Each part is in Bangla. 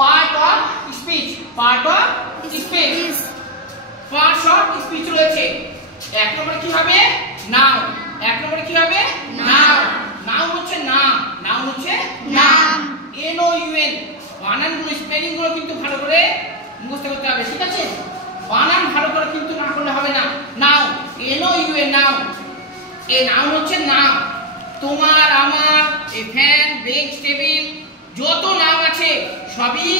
Part of speech, part of speech, parts of speech রয়েছে। এক নম্বরে কি হবে নাউন, এক নম্বরে কি হবে নাউন, নাউন হচ্ছে নাম, নাউন হচ্ছে নাম, এন ও ইউ এন। বানানগুলো স্পেলিং গুলো কিন্তু ভালো করে মুখস্থ করতে হবে, ঠিক আছে? বানান ভালো করে কিন্তু না করলে হবে না। Noun, N O U N, noun. এই নাউন হচ্ছে নাম। তোমার, আমার, এই ফ্যান, বেঞ্চ, টেবিল, যত নাম আছে সবই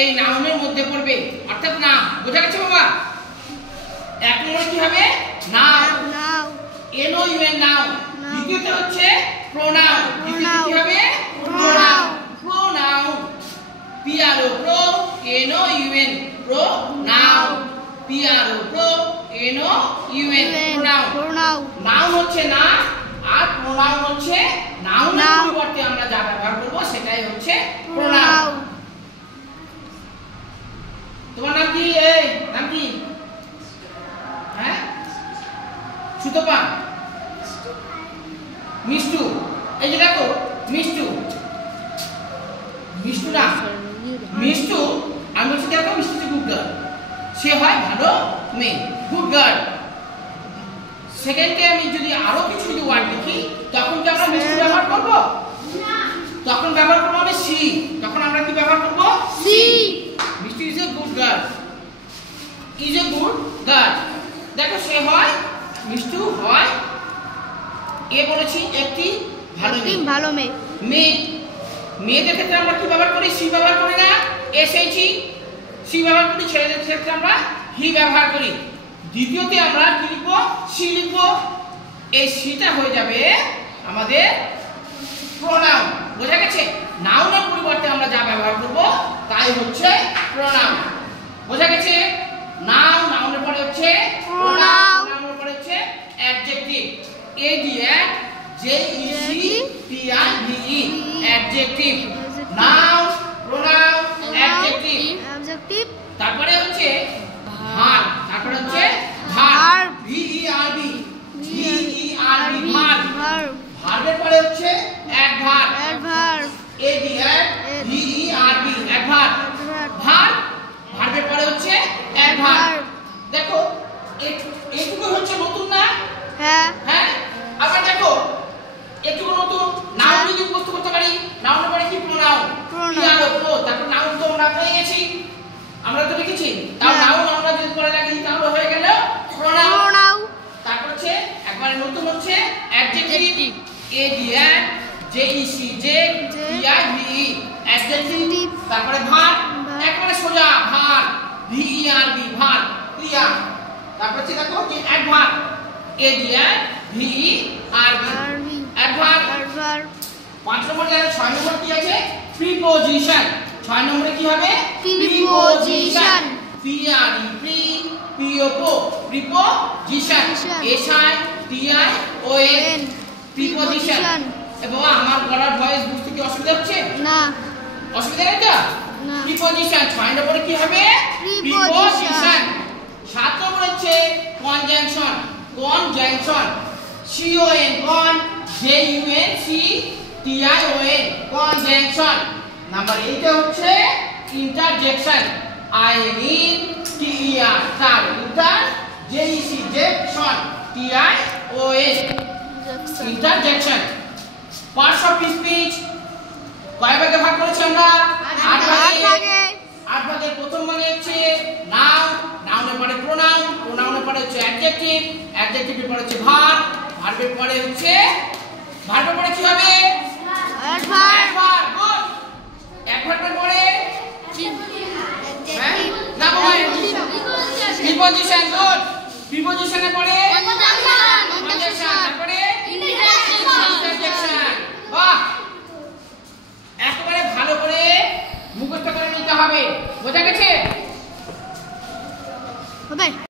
এই নাউনের মধ্যে পড়বে, অর্থাৎ নাম। বোঝা গেছে বাবা? এক নম্বরে কি হবে noun, N O U N, noun. দ্বিতীয়তে হচ্ছে প্রোনাউন, দ্বিতীয়তে কি হবে pronoun, pronoun, P R O pro N O U N, pronoun, P R O pro N O U N, pronoun. Noun হচ্ছে নাম আর প্রোনাউন হচ্ছে নাউনের পরিবর্তে আমরা যা ব্যবহার করব সেটাই হচ্ছে প্রোনাউন। তোমার নাম কি? এই নাম কি? হ্যাঁ, সুতপা, মিষ্টু। এই যে দেখো মিষ্টু, মিষ্টু না মিষ্টু। আমি বলছি দেখো মিষ্টু যে গুড গার্ল, সে হয় ভালো মেয়ে, গুড গার্ল। সেকেন্ডে আমি যদি আরো কিছু যদি ওয়ার্ড লিখি তখন কি আমরা মিষ্টু ব্যবহার করব না, তখন ব্যবহার করব আমি সি। তখন আমরা কি ব্যবহার করব সি। Mishtu is a good girl, is a good girl. দেখো সে হয়, মিষ্টু হয়, এ বলেছি একটি ভালো মেয়ে, মেয়ে। মেয়েদের ক্ষেত্রে আমরা কি ব্যবহার করি? সি ব্যবহার করি না, এসএইচি সি ব্যবহার করি। ছেলেদের ক্ষেত্রে আমরা হি ব্যবহার করি। দ্বিতীয়তে আমরা কি লিখব? সি লিখব। এই সিটা হয়ে যাবে আমাদের প্রোনাউন। বোঝা গেছে? নাউনের পরিবর্তে আমরা যা ব্যবহার করব তাই হচ্ছে প্রোনাউন। বোঝা গেছে? নাউন, নাউনের পরে হচ্ছে প্রোনাউন, প্রোনাউনের পরে হচ্ছে adjective, A D A J E C T I V E, adjective. Noun, pronoun, adjective. তারপরে হচ্ছে ভার্ব, তারপরে হচ্ছে ভার্ব, ভি ই আর বি, ভি ই আর বি, ভার্ব। ভার্বের পরে হচ্ছে adverb, A D A V E R B, adverb. Verb, ভার্বের পরে হচ্ছে অ্যাডভার্ব। দেখো এটুকু হচ্ছে নতুন না? হ্যাঁ, হ্যাঁ। আবার দেখো এটুকু নতুন। নাউন যদি মুখস্থ করতে পারি, নাউনের পরে কি pronoun, P R O pro. তারপর নাউন তো আমরা পেয়ে গেছি, আমরা তো লিখেছি। তাও নাউন আমরা যদি পরে লাগি তাহলে হয়ে গেল প্রোনাউন। তারপর হচ্ছে একবারে নতুন হচ্ছে adjective, A D A J E J T I I V E, অ্যাডজেক্টিভ। তারপরে ভার্ব, একবারে সোজা ভার্ব, ভি ই আর বি, ভার্ব, ক্রিয়া। তারপর হচ্ছে দেখো কি adverb, A D A V E R B, অ্যাডভার্ব। 5 নম্বর গেল। 6 নম্বর কি আছে? প্রিপোজিশন। 6 নম্বরে কি হবে? Preposition, P R E pre, P O po, preposition, S I T I O N, preposition. এবং আমার গলার ভয়েস বুঝতে কি অসুবিধা হচ্ছে? না, অসুবিধা নেই তো? প্রিপোজিশন। 6 নম্বরে কি হবে? প্রিপোজিশন। 7 নম্বর হচ্ছে conjunction, conjunction, C O N, con, J U N C T I O N, conjunction. Number 8 হচ্ছে interjection, I N E T E R, তার, inter, J E C jection, T I O N, interjection. Parts of speech কয় ভাগে ভাগ করেছি আমরা? 8 ভাগে। 8 ভাগের প্রথম ভাগে হচ্ছে নাউন, নাউনের পরে প্রোনাউন, প্রোনাউনের পরে হচ্ছে অ্যাডজেক্টিভ, অ্যাডজেক্টিভের পরে হচ্ছে ভার্ব, ভার্বের পরে হচ্ছে, ভার্বের পরে কি হবে? অ্যাডভার্ব। গুড। অ্যাডভার্বের পরে না বল, প্রিপোজিশন। গুড। প্রিপোজিশনের পরে কনজাংশন, তারপরে